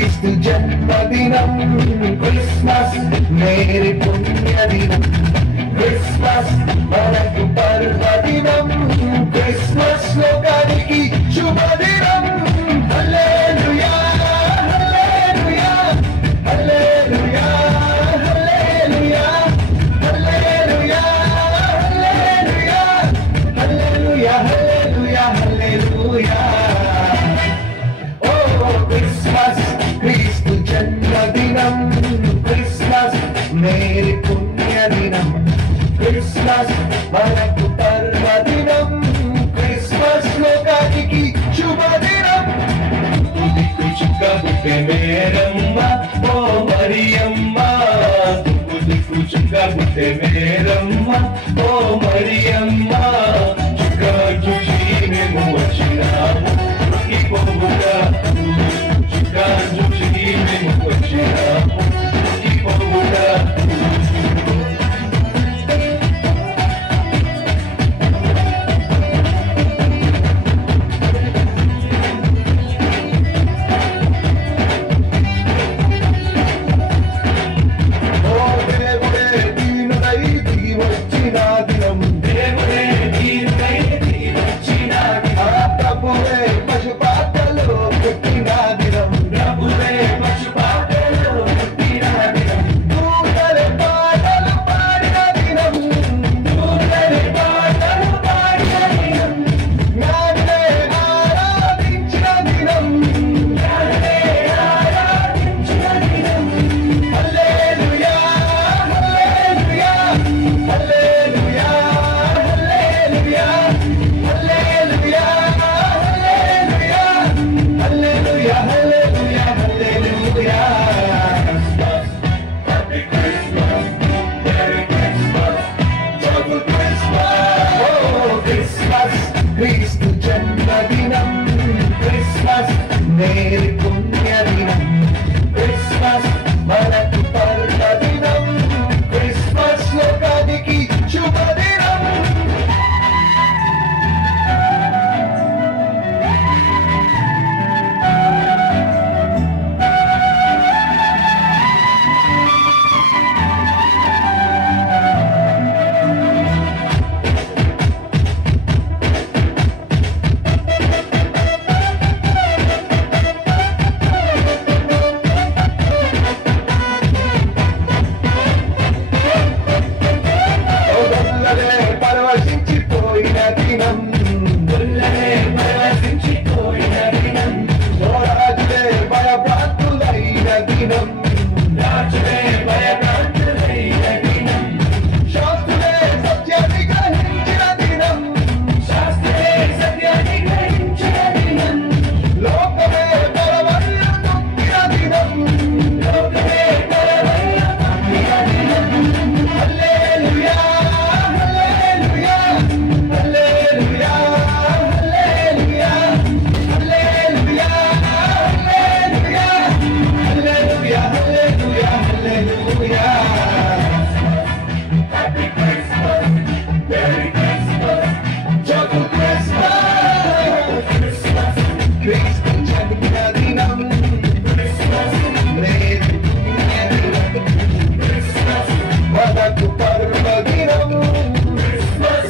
క్రీస్తు జన్మదినం Christmas merry పుణ్యదినం Christmas మనకు పర్వదినం క్రిస్మస్ లోకానికి శుభదినం హల్లెలూయా హల్లెలూయా హల్లెలూయా హల్లెలూయా హల్లెలూయా హల్లెలూయా హల్లెలూయా హల్లెలూయా ఓ క్రిస్మస్ క్రీస్తు జన్మదినం క్రిస్మస్ మేరీ పుణ్యదినం క్రిస్మస్ మనకు పర్వదినం క్రిస్మస్ లోకానికి శుభదినం దిక్కు చుక్క పుట్టే మేరమ్మ ఓ మరియమ్మ దిక్కు చుక్క పుట్టే మేరమ్మ ఓ మరియమ్మ చుక్క చూసి మేము వచ్చినాము ఈ పొగుట చుక్క చూసి మేము వచ్చినాము ఈ పొగుట క్రీస్తు జన్మదినం క్రిస్మస్ మేరీ పుణ్యదినం క్రిస్మస్ మనకు పర్వదినం క్రిస్మస్ లోకానికి శుభదినం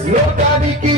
లోకానికి